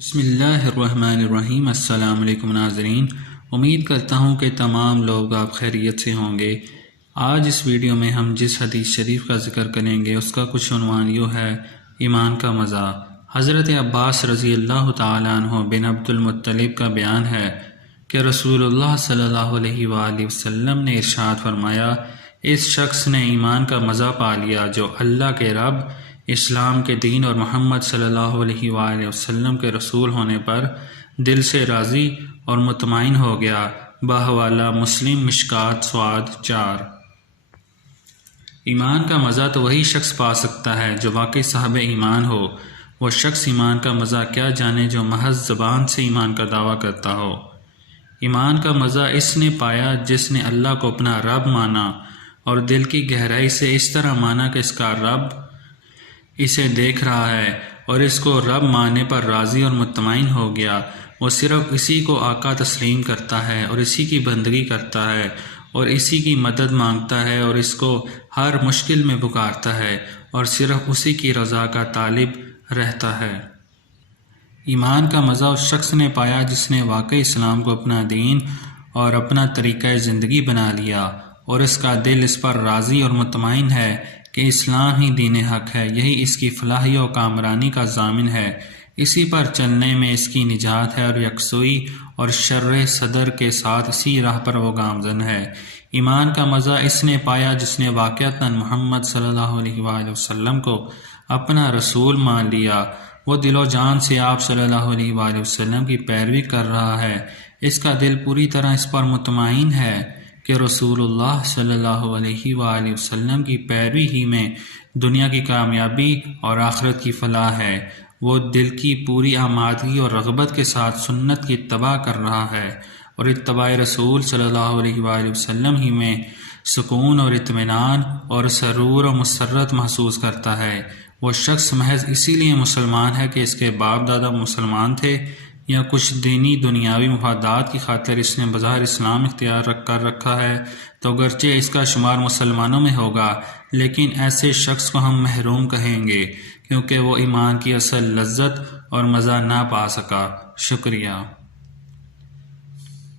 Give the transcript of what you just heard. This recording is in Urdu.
بسم اللہ الرحمن الرحیم۔ السلام علیکم ناظرین، امید کرتا ہوں کہ تمام لوگ آپ خیریت سے ہوں گے۔ آج اس ویڈیو میں ہم جس حدیث شریف کا ذکر کریں گے اس کا کچھ عنوان یوں ہے: ایمان کا مزہ۔ حضرت عباس رضی اللہ تعالیٰ عنہ بن عبد المطلب کا بیان ہے کہ رسول اللہ صلی اللہ علیہ وآلہ وسلم نے ارشاد فرمایا، اس شخص نے ایمان کا مزہ پا لیا جو اللہ کے رب، اسلام کے دین اور محمد صلی اللہ علیہ وآلہ وسلم کے رسول ہونے پر دل سے راضی اور مطمئن ہو گیا۔ بحوالہ مسلم مشکات سواد 4۔ ایمان کا مزہ تو وہی شخص پا سکتا ہے جو واقعی صاحب ایمان ہو۔ وہ شخص ایمان کا مزہ کیا جانے جو محض زبان سے ایمان کا دعویٰ کرتا ہو۔ ایمان کا مزہ اس نے پایا جس نے اللہ کو اپنا رب مانا اور دل کی گہرائی سے اس طرح مانا کہ اس کا رب اسے دیکھ رہا ہے اور اس کو رب ماننے پر راضی اور مطمئن ہو گیا۔ وہ صرف اسی کو آقا تسلیم کرتا ہے اور اسی کی بندگی کرتا ہے اور اسی کی مدد مانگتا ہے اور اس کو ہر مشکل میں پکارتا ہے اور صرف اسی کی رضا کا طالب رہتا ہے۔ ایمان کا مزہ اس شخص نے پایا جس نے واقعی اسلام کو اپنا دین اور اپنا طریقہ زندگی بنا لیا اور اس کا دل اس پر راضی اور مطمئن ہے کہ اسلام ہی دین حق ہے، یہی اس کی فلاحی و کامرانی کا ضامن ہے، اسی پر چلنے میں اس کی نجات ہے اور یکسوئی اور شرح صدر کے ساتھ اسی راہ پر وہ گامزن ہے۔ ایمان کا مزہ اس نے پایا جس نے واقعتاً محمد صلی اللہ علیہ وآلہ وسلم کو اپنا رسول مان لیا۔ وہ دل و جان سے آپ صلی اللہ علیہ وآلہ وسلم کی پیروی کر رہا ہے، اس کا دل پوری طرح اس پر مطمئن ہے کہ رسول اللہ صلی اللہ علیہ وآلہ وسلم کی پیروی ہی میں دنیا کی کامیابی اور آخرت کی فلاح ہے۔ وہ دل کی پوری آمادگی اور رغبت کے ساتھ سنت کی اتباع کر رہا ہے اور اتباع رسول صلی اللہ علیہ وآلہ وسلم ہی میں سکون اور اطمینان اور سرور و مسرت محسوس کرتا ہے۔ وہ شخص محض اسی لیے مسلمان ہے کہ اس کے باپ دادا مسلمان تھے یا کچھ دینی دنیاوی مفادات کی خاطر اس نے بظاہر اسلام اختیار کر رکھا ہے تو گرچہ اس کا شمار مسلمانوں میں ہوگا لیکن ایسے شخص کو ہم محروم کہیں گے کیونکہ وہ ایمان کی اصل لذت اور مزہ نہ پا سکا۔ شکریہ۔